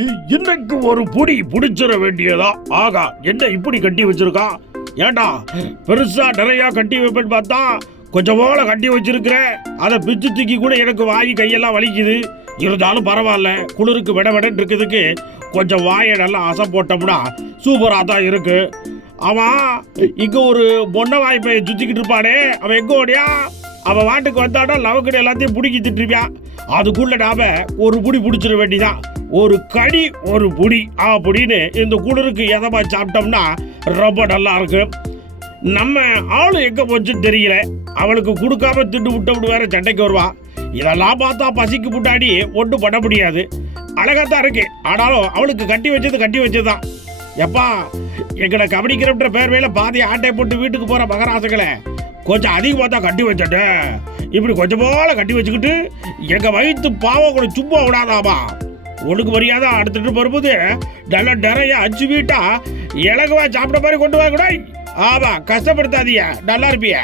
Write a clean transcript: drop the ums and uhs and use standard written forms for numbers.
இன்னைக்கு ஒரு புடி புடிச்சிட வேண்டியதா. ஆகா, என்ன இப்படி கட்டி வச்சிருக்கா? ஏண்டா பெருசா நிறைய கட்டி வைப்பேன்னு பார்த்தா கொஞ்சம் போல கட்டி வச்சிருக்கிறேன். அதை பிச்சு தூக்கி கூட எனக்கு வாய் கையெல்லாம் வலிக்குது. இருந்தாலும் பரவாயில்ல, குளிருக்கு விட விடன்னு இருக்குதுக்கு கொஞ்சம் வாயை நல்லா அசை போட்டோம்னா சூப்பராக தான் இருக்கு. அவன் இங்க ஒரு பொண்ணை வாய்ப்பை சுத்திக்கிட்டு இருப்பானே, அவன் எங்க ஓடியா? அவன் வாட்டுக்கு வந்தாடா லவக்கடை எல்லாத்தையும் பிடிக்கி திட்டுருப்பியான். அதுக்குள்ள நாம ஒரு புடி பிடிச்சிட வேண்டிதான். ஒரு கடி ஒரு புடி அப்படின்னு இந்த குளிருக்கு எதமா சாப்பிட்டோம்னா ரொம்ப நல்லா இருக்கு. நம்ம ஆளு எங்க போச்சுன்னு தெரியல. அவளுக்கு கொடுக்காம திட்டு விட்டு வேற சண்டைக்கு வருவா. இதெல்லாம் பார்த்தா பசிக்கு முன்னாடி ஒன்றும் பண்ண முடியாது. அழகாத்தான் இருக்கு, ஆனாலும் அவளுக்கு கட்டி வச்சதுதான். எப்பா, எங்களை கவனிக்கிறன்ற பேர் வேலை பாதி ஆட்டை போட்டு வீட்டுக்கு போற மகராசங்களை கொஞ்சம் அதிகமாக தான் கட்டி வச்சுட்டேன். இப்படி கொஞ்சம் போல கட்டி வச்சுக்கிட்டு எங்க வயிற்று பாவம் கூட சும்மா விடாதாமா. ஒழுங்கு மரியாதை அடுத்துட்டு வரும்போது நல்ல நிறைய அச்சு வீட்டா இலகுவா சாப்பிட மாதிரி கொண்டு வாங்க கூட. ஆமா, கஷ்டப்படுத்தாதீங்க, நல்லா இருப்பிய.